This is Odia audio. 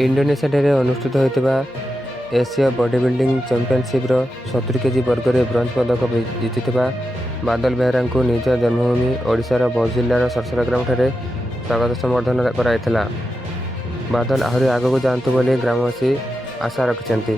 ଇଣ୍ଡୋନେସିଆଠାରେ ଅନୁଷ୍ଠିତ ହୋଇଥିବା ଏସୀୟ ବଡି ବିଲ୍ଡିଂ ଚମ୍ପିଅନସିପ୍ର 70 କେଜି ବର୍ଗରେ ବ୍ରୋଞ୍ଜ ପଦକ ଜିତିଥିବା ବାଦଲ ବେହେରାଙ୍କୁ ନିଜ ଜନ୍ମଭୂମି ଓଡ଼ିଶାର ବୌଦ୍ଧ ଜିଲ୍ଲାର ସରସରାଗ୍ରାମଠାରେ ସ୍ୱାଗତ ସମ୍ବର୍ଦ୍ଧନା କରାଯାଇଥିଲା। ବାଦଲ ଆହୁରି ଆଗକୁ ଯାଆନ୍ତୁ ବୋଲି ଗ୍ରାମବାସୀ ଆଶା ରଖିଛନ୍ତି।